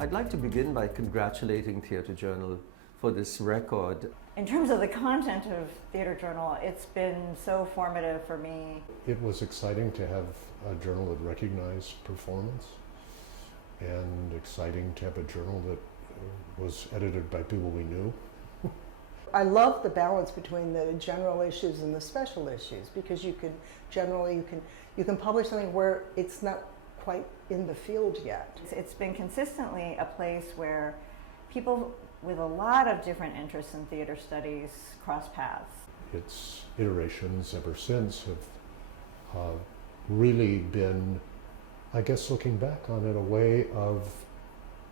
I'd like to begin by congratulating Theatre Journal for this record. In terms of the content of Theatre Journal, it's been so formative for me. It was exciting to have a journal that recognized performance, and exciting to have a journal that was edited by people we knew. I love the balance between the general issues and the special issues, because you can generally you can publish something where it's not quite in the field yet. It's been consistently a place where people with a lot of different interests in theater studies cross paths. Its iterations ever since have really been, I guess, looking back on it, a way of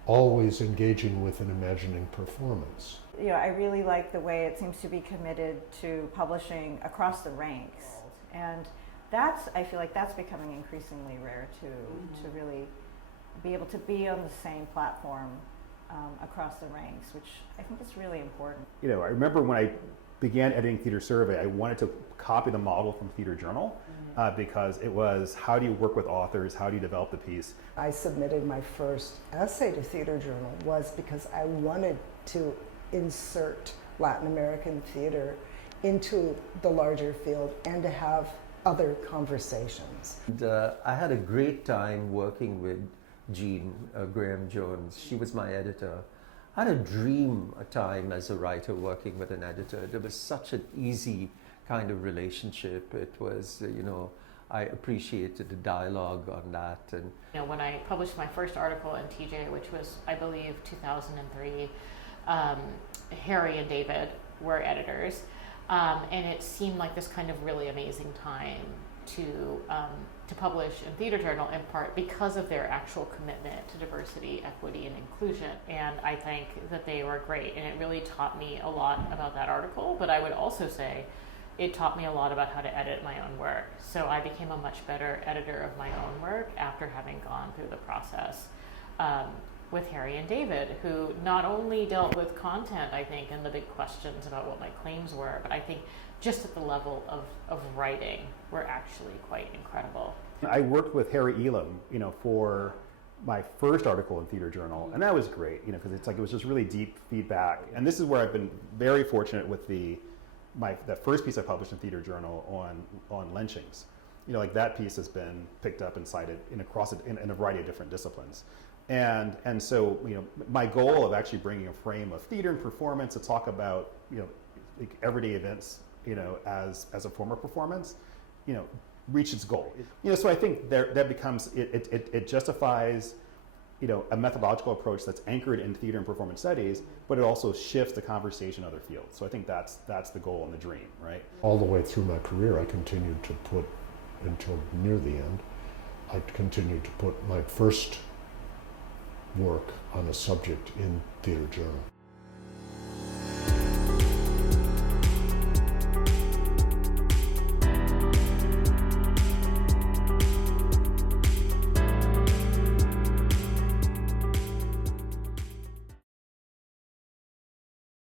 always engaging with and imagining performance. You know, I really like the way it seems to be committed to publishing across the ranks, and I feel like that's becoming increasingly rare too, to really be able to be on the same platform across the ranks, which I think is really important. You know, I remember when I began editing Theater Survey, I wanted to copy the model from Theater Journal because it was, how do you work with authors, how do you develop the piece? I submitted my first essay to Theatre Journal was because I wanted to insert Latin American theater into the larger field and to have other conversations. And, I had a great time working with Jean Graham Jones. She was my editor. I had a dream a time as a writer working with an editor. It was such an easy kind of relationship. It was, you know, I appreciated the dialogue on that. And you know, when I published my first article in TJ, which was, I believe, 2003, Harry and David were editors, and it seemed like this kind of really amazing time to publish in Theatre Journal, in part because of their actual commitment to diversity, equity, and inclusion. And I think that they were great, and it really taught me a lot about that article. But I would also say it taught me a lot about how to edit my own work. So I became a much better editor of my own work after having gone through the process with Harry and David, who not only dealt with content, I think, and the big questions about what my claims were, but I think just at the level of writing were actually quite incredible. I worked with Harry Elam, you know, for my first article in Theatre Journal, and that was great, you know, because it was just really deep feedback. And this is where I've been very fortunate with the first piece I published in Theatre Journal on lynchings. You know, like that piece has been picked up and cited in a variety of different disciplines. And so, you know, my goal of actually bringing a frame of theater and performance to talk about, you know, like everyday events, you know, as a form of performance, you know, reach its goal. You know, so I think that becomes, it justifies, you know, a methodological approach that's anchored in theater and performance studies, but it also shifts the conversation to other fields. So I think that's the goal and the dream, right? All the way through my career, I continued to put, until near the end, I continued to put my first work on a subject in Theatre Journal.